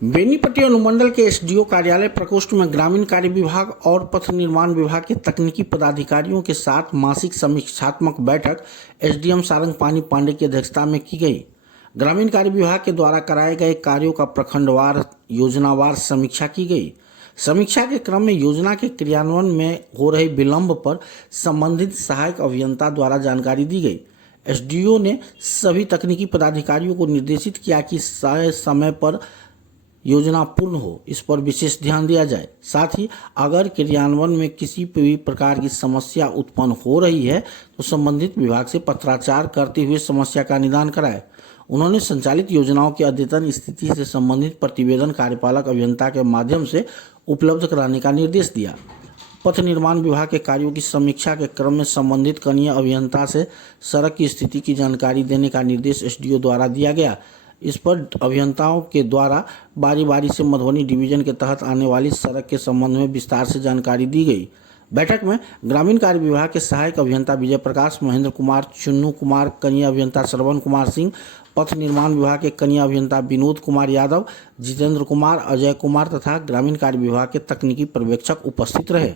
बेनीपट्टी अनुमंडल के एसडीओ कार्यालय प्रकोष्ठ में ग्रामीण कार्य विभाग और पथ निर्माण विभाग के तकनीकी पदाधिकारियों के साथ मासिक समीक्षात्मक बैठक एसडीएम सारंग पानी पांडे की अध्यक्षता में की गई। ग्रामीण कार्य विभाग के द्वारा कराए गए कार्यों का प्रखंडवार योजनावार समीक्षा की गई। समीक्षा के क्रम में योजना के क्रियान्वयन में हो रहे विलंब पर संबंधित सहायक अभियंता द्वारा जानकारी दी गई। एसडीओ ने सभी तकनीकी पदाधिकारियों को निर्देशित किया कि समय पर योजना पूर्ण हो, इस पर विशेष ध्यान दिया जाए। साथ ही अगर क्रियान्वयन में किसी भी प्रकार की समस्या उत्पन्न हो रही है तो संबंधित विभाग से पत्राचार करते हुए समस्या का निदान कराए। उन्होंने संचालित योजनाओं की अद्यतन स्थिति से संबंधित प्रतिवेदन कार्यपालक अभियंता के माध्यम से उपलब्ध कराने का निर्देश दिया। पथ निर्माण विभाग के कार्यों की समीक्षा के क्रम में संबंधित कनीय अभियंता से सड़क की स्थिति की जानकारी देने का निर्देश एसडीओ द्वारा दिया गया। इस पर अभियंताओं के द्वारा बारी बारी से मधुबनी डिवीजन के तहत आने वाली सड़क के संबंध में विस्तार से जानकारी दी गई। बैठक में ग्रामीण कार्य विभाग के सहायक अभियंता विजय प्रकाश, महेंद्र कुमार, चुन्नू कुमार, कनीय अभियंता श्रवण कुमार सिंह, पथ निर्माण विभाग के कनीय अभियंता विनोद कुमार यादव, जितेंद्र कुमार, अजय कुमार तथा ग्रामीण कार्य विभाग के तकनीकी पर्यवेक्षक उपस्थित रहे।